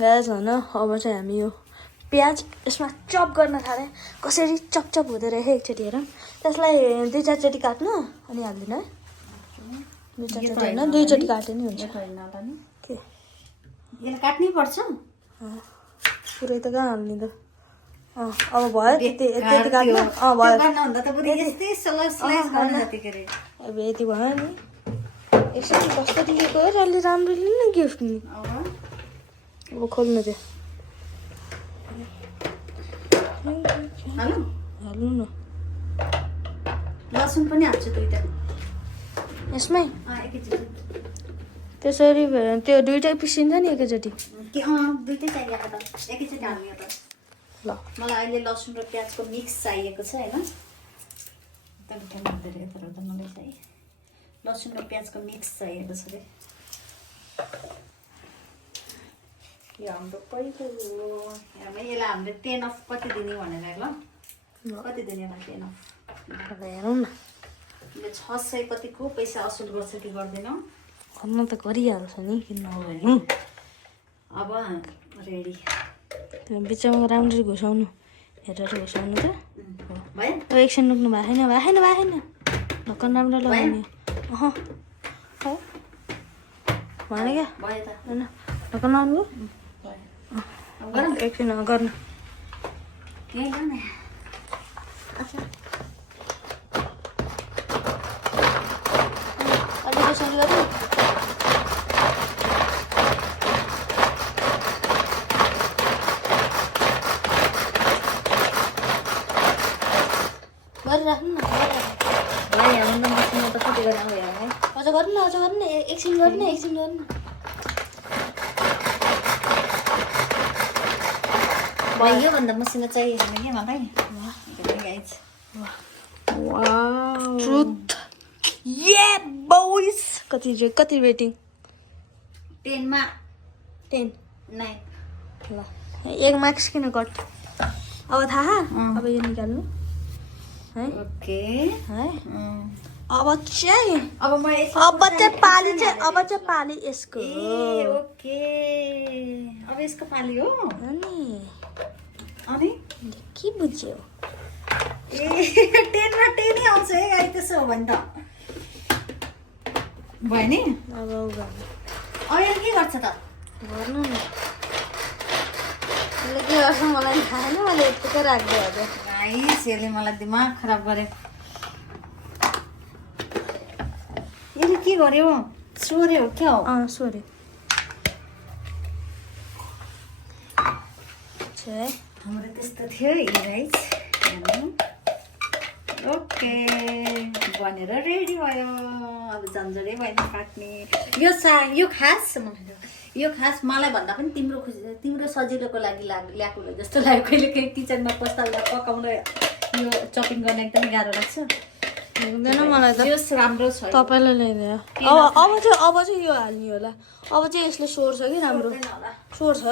Guys हैन अब चाहिँ हामी यो प्याज यसमा चप गर्न थाले कसरी चपचप हुँदो रहेछ एकचोटि हेरौँ त्यसलाई 2-4 चोटि काट्नु अनि हाल्दिनु है 2-4 चोटि हैन 2 चोटि काटे नि हुन्छ के यसले काट्नै पर्छ पुरै त कहाँ हाल्ने त अब भयो त्यति काट्नु भयो गर्नुभन्दा त बरु यस्तै स्लाइस गर्न जतिकै रे अब यति भयो नि एकचोटि कस्तो दिएको हो अलि राम्रो लिनु गिफ्ट नि अब खोल्नु त्यो हाल्नु न लसुन पनि हाल्छु 2टा यसमै एकैचोटि त्यसरी त्यो 2टै पिसिन्छ नि एकैचोटि के 2टै चाहिएको त एकैचोटि हाल्ने त ल मलाई अहिले लसुन र प्याजको मिक्स चाहिएको छ हैन तर मलाई चाहिँ लसुन र प्याजको मिक्स चाहिएको छ रे यो हाम्रो पहिलो हेर्मै यसलाई हामीले 10 अफ कति दिने भनेर ल कति दिने होला 10 अफ हेरौँ न ले 600 कतिको पैसा असुल गर्छ कि गर्दैन गर्न त गरिहाल्छ नि किन नगर्नु अब रेडी त्यो बिचमा राम्ररी घुसाउनु हेरेर घुसाउनु त भयो एकछिन नुक्नु भएको छैन ढक्कन राम्रो लगाउने हो भने क्या भयो त होइन ढक्कन लगाउनु गरम एकछिन गर्नु के गर्ने अच्छा अलि त्यसरी गर्नु गरिराख्नु न भयो हामी त मसिनो त कति गर्न आयो है अझ गर्नु न एकछिन गर्नु भयो यो भन्दा मसिनो चाहियो भने के मलाई गाइस वाउ ट्रुथ ये बोइज कति रेटिङ 10 मा 10 9 ल एक मार्क्स किन कट अब थाहा अब यो निकाल्नु है ओके है अब चाहिँ अब म अब चाहिँ पाली यसको ए ओके अब यसको पाली हो अनि के बुझ्यो ए 10 मा 10 नै आउँछ है गाइस त्यसो हो भने त भयो नि अब अब यसले के गर्छ त गर्नु न यसले के गर्छ मलाई थाहा छैन मैले यतिकै राख्दै हजुर गाइस यसले मलाई दिमाग खराब गर्यो यसले के गर्यो सोर्यो हो क्या हो सरी हाम्रो त्यस्तो थियो गाइस ओके बनेर रेडी भयो अब झन्झरै भएन काट्ने यो खास मलाई भन्दा पनि तिम्रो सजिलोको लागि ल्याएको हो जस्तो लाग्यो कहिले कहिले किचनमा पस्दा पकाउँदा यो चपिङ गर्न एकदमै गाह्रो लाग्छ हुँदैन मलाई त जोस राम्रो छ तपाईँलाई ल्याइदियो अब चाहिँ यो हाल्ने होला अब चाहिँ यसले सोर्छ कि राम्रो सोर्छ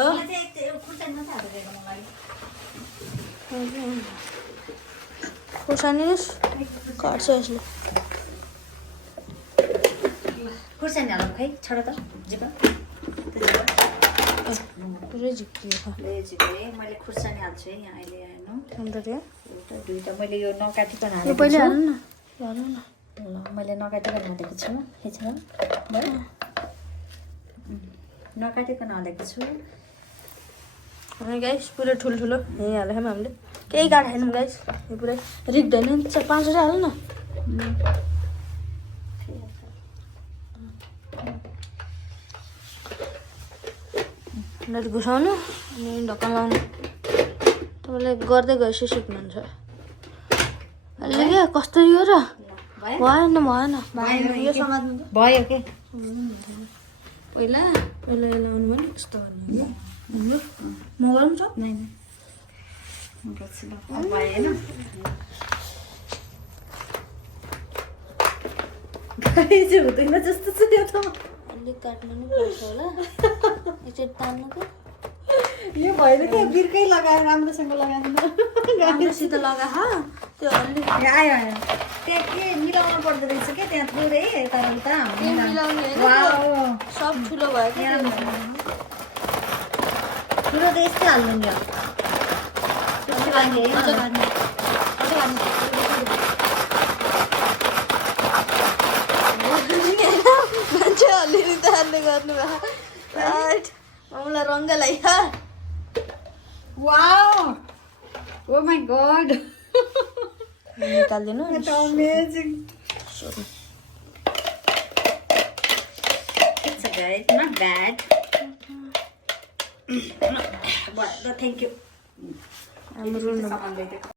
खुर्सानी काट्छ यसले खुर्सानी हाल्नु खै छोड त जिका पुरै झिक्कियो मैले खुर्सानी हाल्छु है यहाँ अहिले हेर्नु अन्त त्यो एउटा 2टा मैले यो नकाटिकन यो हालेको पहिले छु हाल्नु न ल मैले नकाटिकन हालेको छु हेर्छ भयो नकाटिकन हालेको छु अनि गाइस पुरै ठुलो यहीँ हालेको छौँ हामीले केही काटेनौँ गाइस यो पुरै रिक्दैन नि 5वटा हाल्नु न उनीहरू घुसाउनु अनि ढक्कन लाउनु तपाईँले गर्दै गएपछि सिक्नुहुन्छ अहिले क्या कस्तो यो र भएन यो समात्नु भयो के पहिला लाउनु भने कस्तो भन्नु म गरौँ छ नै भएन हुँदैन जस्तो छ यो त अलिक काट्नु नि पर्छ होला एकचोटि तान्नुको यो भएन क्या बिर्कै लगाएर राम्रोसँग लगाएर राम्रोसित लगा त्यो अलिक आयो त्यहाँ के मिलाउनु पर्दो रहेछ क्या त्यहाँ थोरै तर उता के मिलाउने होइन वाउ सब ठुलो भयो क्या ठुलो त यस्तै हाल्नु नि त्यसको लागि है अझ घाट्ने अझ घाट्ने मान्छे अलिअलि त हाल्ने गर्नु भयो मलाई रङ्ग लाग्यो वाउ ओ माय गॉड निकालिदिनु It's amazing. It's good, not bad. But thank you. हाम्रो